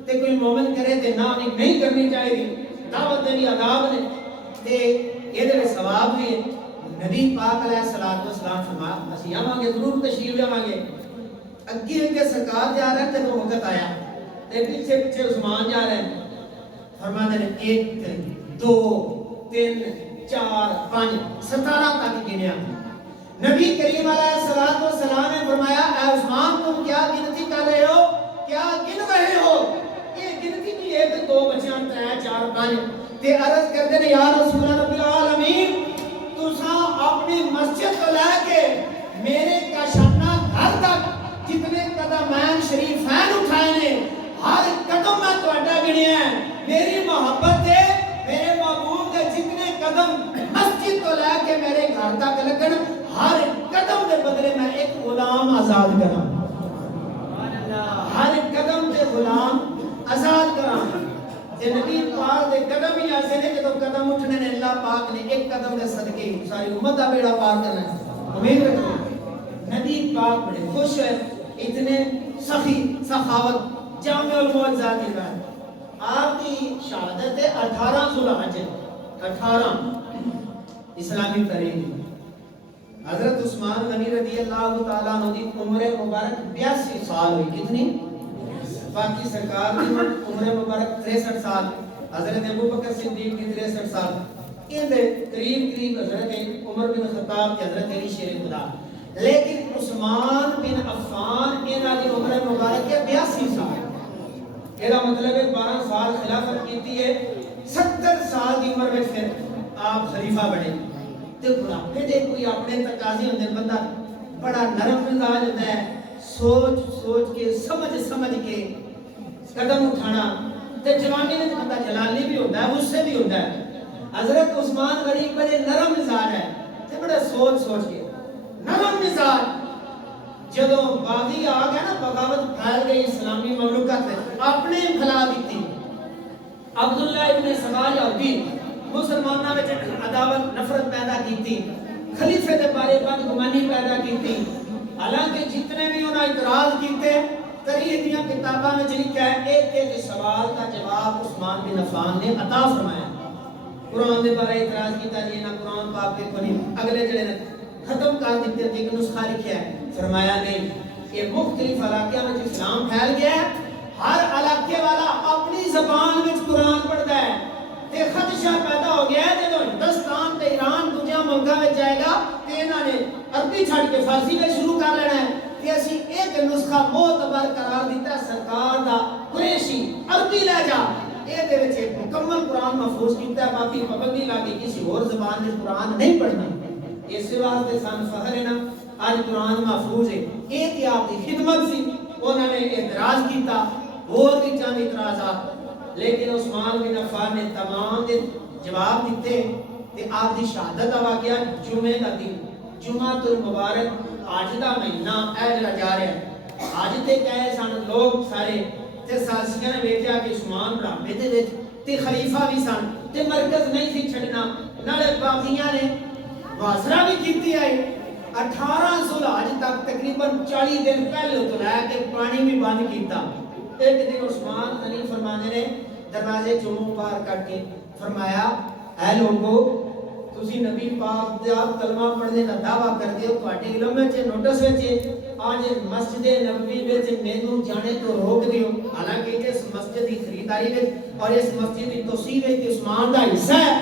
تے کوئی مومن کرے تے نہ نہیں کرنی چاہیے دعوت دے بھی آداب نے تے یہ دے ثواب بھی ہے نبی پاک علیہ الصلوۃ والسلام فرما اسی آواں گے ضرور تشریف لے گے اگے کے سرکار جا رہا ہے تے وقت آیا تے پیچھے پیچھے عثمان جا رہے ہیں فرماتے ہیں 1 2 3 4 5 17 تک گنیا نبی کریم علیہ الصلوۃ والسلام نے فرمایا اے عثمان تم کیا گنتی کر رہے ہو کیا گن رہے ہو یہ گنتی بھی 1 2 بچیاں 3 4 5 تے عرض کرتے ہیں یا رسول رب العالمین تساں اپنی مسجد کو لے کے میرے کاشانہ گھر تک جتنے قدمین شریفین اٹھائے نے ہر قدم میں تہاڈا گنیا ہے میری محبت ہے میرے محبوب کے جتنے قدم مسجد کو لے کے میرے گھر تک لگن ہر قدم دے بدلے میں ایک غلام آزاد کراں ہر قدم تے غلام آزاد کراں تے نبی پاک دے قدم ہی ایسے نے جدوں قدم اٹھنے نے اللہ پاک نے ایک قدم دے صدقے ساری امت دا بیڑا پار کرنا ہے امید رکھو نبی پاک بڑے خوش ہے اتنے سخی سخاوت جامع المعجزات کی بات آپ کی شہادت 18 ذوالحج 18 اسلامی تاریخ حضرت عثمان غنی رضی اللہ تعالیٰ عنہ کی عمر مبارک 82 سال ہوئی کتنی باقی سرکار کی عمر مبارک 63 سال حضرت ابو بکر صدیق کی 63 سال ان دے قریب حضرت عمر بن خطاب کی حضرت علی شیر خدا لیکن عثمان بن عفان انہاں دی عمر مبارک ہے 82 سال یہ مطلب ہے 12 سال خلافت کیتی ہے 70 سال دی عمر میں پھر آپ خلیفہ بنے تے بڑھاپے دے کوئی اپنے تقاضے ہوندے بندہ بڑا نرم مزاج ہوتا ہے سوچ سوچ کے سمجھ کے قدم اٹھانا تے جوانی میں بندہ جلالی بھی ہوتا ہے غصے بھی ہوتا ہے حضرت عثمان غنی بڑے نرم مزاج ہے تے بڑا سوچ کے نرم مزاج جدوں باغی آ گیا نا بغاوت پھیل گئی اسلامی مملکت میں اپنے بھلا دیتی عبداللہ ابن سبا یہودی مسلمانوں میں عداوت نفرت پیدا کیتی خلیفے دے بارے بدگمانی پیدا کیتی حالانکہ جتنے بھی انہاں اعتراض کیتے تاریخ دیاں کتاباں میں لکھا ہے ایک سوال کا جواب عثمان بن عفان نے عطا فرمایا قرآن دے بارے اعتراض کیتا جی نہ قرآن پاک کے کوئی اگلے جڑے ختم کر دیتے ایک نسخہ لکھا ہے فرمایا نہیں یہ مختلف علاقے میں اسلام پھیل گیا ہے ہر علاقے والا اپنی زبان میں قرآن پڑھتا ہے تے خدشہ پیدا ہو گیا ہے جب ہندوستان تے ایران دوجا ملکاں وچ جائے گا تے انہاں نے عربی چھڑ کے فارسی میں شروع کر لینا ہے تے اسی ایک نسخہ معتبر قرار دیتا ہے سرکار دا قریشی عربی لہجہ اے دے وچ مکمل قرآن محفوظ کیتا ہے باقی پابندی لاگی کسی اور زبان میں قرآن نہیں پڑھنا اس واسطے سن فخر ہے نا آج قرآن محفوظ ہے یہ تھی آپ کی خدمت سی انہوں نے اعتراض کیتا اور بھی چند اعتراضات لیکن عثمان بن عفان نے تمام دے جواب دیتے کہ آپ کی شہادت کا واقعہ جمعہ کا دن جمعۃ المبارک آج دا مہینہ اے جڑا جا رہا ہے آج تے کہے سن لوگ سارے تے سازیاں نے ویکھیا کہ عثمان بڑھاپے دے وچ تے خلیفہ بھی سن تے مرکز نہیں سی چھڈنا نالے باغیاں نے محاصرہ بھی کیتی ہے 18 ذوالحج تک تقریباً 40 دن پہلے تو لے کے پانی بھی بند کیتا ایک دن عثمان غنی فرمانے نے دروازے چوں پار کر کے فرمایا اے لوگو تسی نبی پاک دا کلمہ پڑھنے دا دعویٰ کردے ہو تواڈے علم وچ نوٹس وچ آج مسجد نبوی وچ مینوں جانے تو روک دیو حالانکہ اس مسجد دی خریداری وچ اور اس مسجد دی توسیع وچ عثمان دا حصہ ہے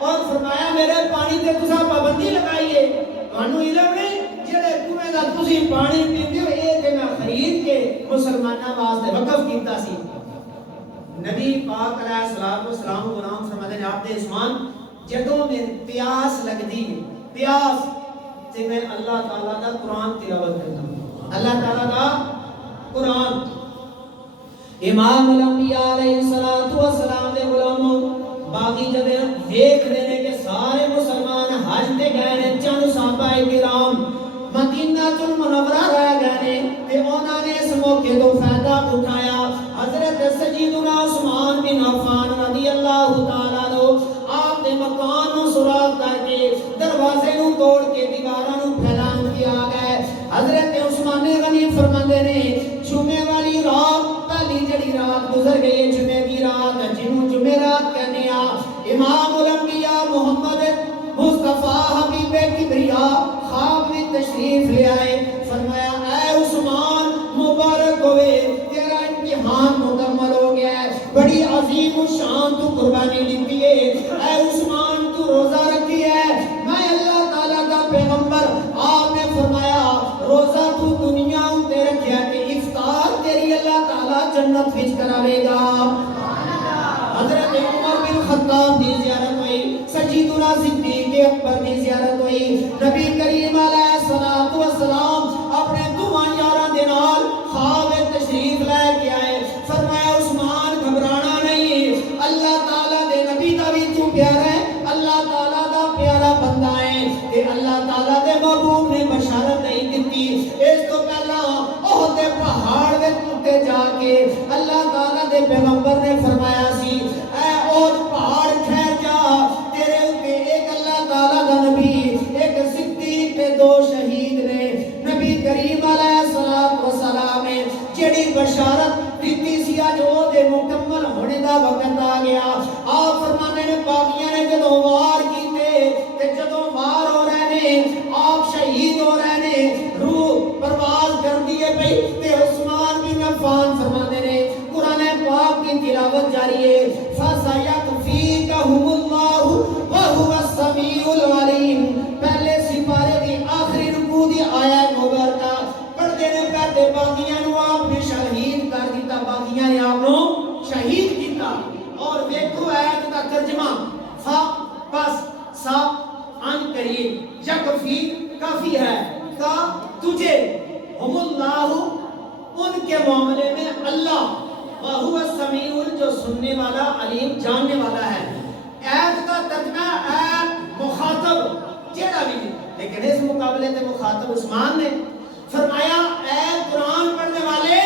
اور فرمایا میرے پانی تے تساں پابندی لگائیے تانوں علم نہیں جڑے کنویں دا تسی پانی پیندے ہو اے تے میں خرید کے مسلماناں واسطے وقف کیتا سی نبی پاک علیہ الصلوۃ والسلام غلام فرماتے ہیں آپ دے عثمان جدوں میں پیاس لگدی پیاس تے میں اللہ تعالی دا قرآن تلاوت کرتا ہوں اللہ تعالی دا قرآن امام الانبیاء علیہ الصلوۃ والسلام دے غلام باقی جدے دیکھ رہے ہیں کہ سارے مسلمان حج تے گئے ہیں چند صحابہ کرام مدینہ المنورہ رہ گئے تے انہوں نے اس موقع تو فائدہ اٹھایا حضرت سیدنا عثمان بن عفان رضی اللہ تعالیٰ عنہ آپ نے مکان نو سوراخ کر کے دروازے نو توڑ کے دیواراں نو پھیلان کے آ گئے حضرت عثمان غنی فرماندے نے جمعے والی رات پہلی جڑی رات گزر گئی جمعے کی رات جنوں جمعرات کہنے آ امام الانبیاء محمد مصطفیٰ حبیب کبریا خواب میں تشریف لے آئے فرمایا اے عثمان مبارک ہوئے تیرا امتحان مکمل ہو گیا ہے بڑی عظیم و شان تو قربانی دیتی ہے اے عثمان تو روزہ رکھی ہے میں اللہ تعالیٰ کا پیغمبر آپ نے فرمایا روزہ تو دنیا تے رکھیا کہ افطار تیری اللہ تعالیٰ جنت وچ کراوے گا حضرت عمر بن خطاب دی زیارت ہوئی سیدنا صدیق اکبر دی زیارت ہوئی نبی کریم علیہ الصلوۃ والسلام اپنے دو یاراں دے نال خواب تشریف لے کے آئے فرمایا عثمان گھبرانا نہیں اللہ تعالیٰ دے نبی دا بھی تو پیارا ہے اللہ تعالیٰ دا پیارا بندہ ہے تے اللہ تعالیٰ دے محبوب نے بشارت نہیں دتی اس تو پہلا احد دے پہاڑ دے تے جا کے اللہ تعالیٰ دے پیغمبر نے فرمایا سی اے احد پہاڑ ٹھہر جا تیرے اوتے ایک اللہ تعالیٰ دا نبی ایک صدیق تے دو شہید نے نبی کریم علیہ الصلوۃ والسلام نے جڑی بشارت دیتی سی اج او دے مکمل ہونے دا وقت آ گیا آپ فرمانے نے باغیاں نے جدوں وار کیتے تے جدوں وار ہو رہے نے آپ شہید ہو رہے نے روح پرواز کر دیے پئی تے عثمان بن عفان فرمانے نے قرآن پاک کی تلاوت جاری ہے فَسَيَكْفِيكَهُمُ اللَّهُ وَهُوَ السَّمِيعُ الْعَلِيمُ پہلے سپارے دی آخری رکوع دی آیت مبارکہ پڑھتے نے پہلے باغیاں نو آپ نے شہید کر دیتا باغیاں نے آپ نو شہید کیتا اور دیکھو آیت کا ترجمہ فا پس سا ان قریب یکفی کافی ہے کا تجھے ہم اللہ ان کے معاملے میں اللہ وَهُوَ السَّمِيعُ جو سننے والا علیم جاننے والا ہے ایت کا ترجمہ اے مخاطب جیڑا بھی لیکن اس مقابلے تے مخاطب عثمان نے فرمایا اے قرآن پڑھنے والے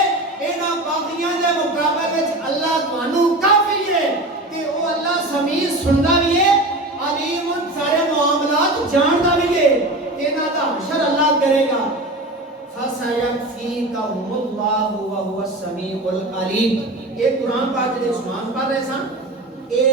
انہاں باقیاں دے مقابلے وچ اللہ تانوں کافی ہے کہ او اللہ سمیع سندا بھی ہے علیم سارے معاملات جاندا بھی ہے انہاں دا حشر اللہ کرے گا فَسَيَكْفِيكَهُمُ اللَّهُ وَهُوَ السَّمِيعُ الْعَلِيمُ یہ قرآن پاک جڑے عثمان پڑھ رہے سن اے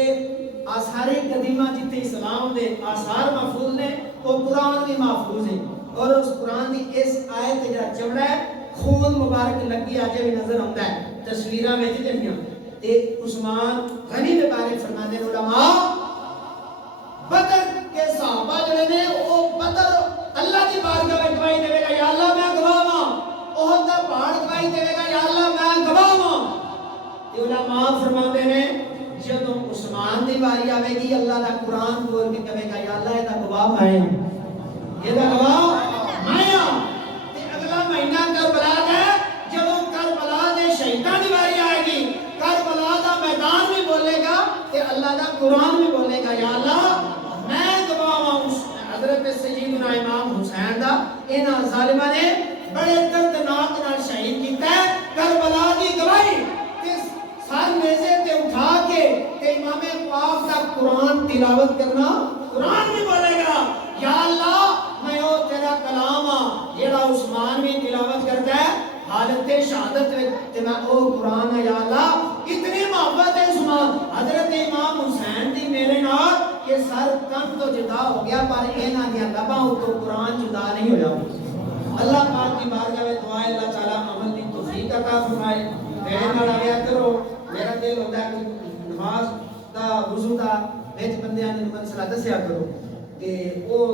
آثار قدیمہ جتے اسلام دے آثار محفوظ نے وہ قرآن بھی محفوظ ہیں اور اس قرآن دی اس آیت جڑا چمڑا ہے خون مبارک لگی آجے بھی نظر آتا ہے تصویرہ میں جتنیاں تے عثمان غنی دے بارے فرمانے علماء بدر کے صحابہ جڑے نے وہ بدر اللہ دی بارگاہ میں گواہی دے گا یا اللہ میں گواہاں احد دا پہاڑ گواہی دے گا یا اللہ میں گواہاں یہ علماء فرماتے ہیں جدوں عثمان دی باری آوے گی اللہ دا قرآن بول کے کہے گا یا اللہ یہ دا گواہ میں یہ دا گواہ میں تے اگلا مہینہ کربلا ہے جدوں کربلا دے شہیداں دی باری آئے گی کربلا دا میدان بھی بولے گا تے اللہ دا قرآن بھی بولے گا یا اللہ میں گواہ ہوں حضرت سیدنا امام حسین دا انہاں ظالماں نے بڑے دردناک نال شہید کیتا ہے کربلا دی گواہی تے سر میزے تے اٹھا کے تے امام پاک دا قرآن تلاوت کرنا قرآن بھی بولے گا یا اللہ میں او تیرا کلام ہاں جیڑا عثمان بھی تلاوت کرتا ہے حالت شہادت تے میں او قرآن ہے یا اللہ اتنی محبت ہے عثمان حضرت امام حسین دی میرے نال یہ سر کن تو جدا ہو گیا پر انہاں دی لباں تو قرآن جدا نہیں ہویا اللہ پاک کی بارگاہ میں دعا ہے اللہ تعالی عمل کی توفیق عطا فرمائے میرے نال آیا کرو میرا دل ہوتا ہے کہ نماز دا وضو دا وچ بندیاں نے مسئلہ دسیا کرو تے او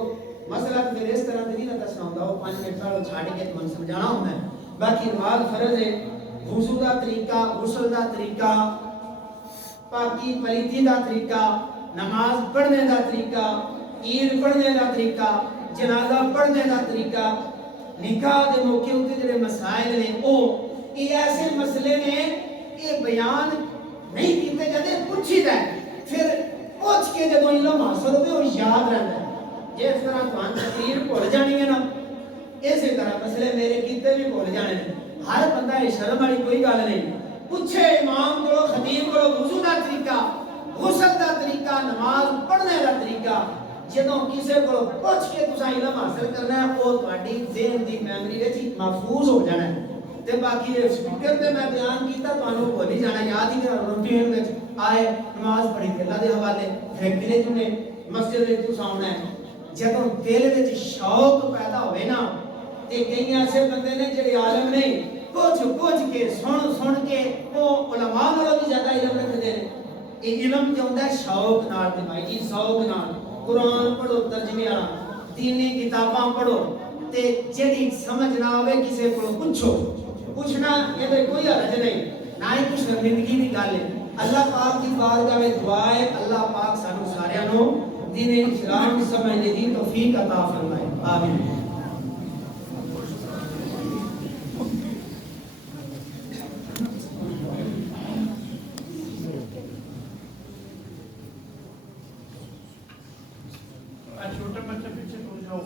مسئلہ پھر اس طرح نہیں نہ دسنا ہوندا او 5 منٹ بعد چھاڑ کے تمہیں سمجھانا ہوندا ہے باقی نماز فرض ہے وضو دا طریقہ غسل دا طریقہ پاکی پلیتی دا طریقہ نماز پڑھنے دا طریقہ عید پڑھنے دا طریقہ جنازہ پڑھنے دا طریقہ نکاح دے موقع تے جڑے مسائل نے او یہ ایسے مسئلے نے یہ بیان نہیں کیتے جاتے پوچھی دا پھر پوچھ کے جدوں علم حاصل ہوئے وہ یاد رہتا ہے جس طرح تمہیں تقریر بھول جانی ہے نا اسی طرح مسئلے میرے کیتے بھی بھول جانے ہر بندہ شرم والی کوئی گل نہیں پوچھے امام کو خطیب کو وضو دا طریقہ غسل دا طریقہ نماز پڑھنے دا طریقہ جدوں کسی کو پوچھ کے تساں علم حاصل کرنا ہے وہ تہاڈی ذہن دی میموری وچ محفوظ ہو جانا ہے تے باقی یہ سپیکر تے میں بیان کیتا تانوں بھول ہی جانا یاد ہی کرو روٹین وچ آئے نماز پڑھی تے اللہ دے حوالے پھر نے مسجد وچ تساں آنا ہے جدوں دل وچ شوق پیدا ہوئے نا تے کئی ایسے بندے نے جڑے عالم نہیں پوچھ کے سن کے وہ علماء نالوں بھی زیادہ علم رکھتے ہیں یہ علم جو ہوتا ہے شوق نال تے بھائی جی شوق نال قرآن پڑھو ترجمے والا دینی کتاباں پڑھو تے جڑی سمجھ نہ آوے کسی کو پوچھو پوچھنا یہ کوئی حرج نہیں نہ ہی کچھ شرمندگی کی گل ہے اللہ پاک کی بارگاہ میں دعا ہے اللہ پاک سانو سارے نو دین اسلام سمجھنے دی توفیق عطا فرمائے آمین چھوٹا بچہ پیچھے ہو جاؤ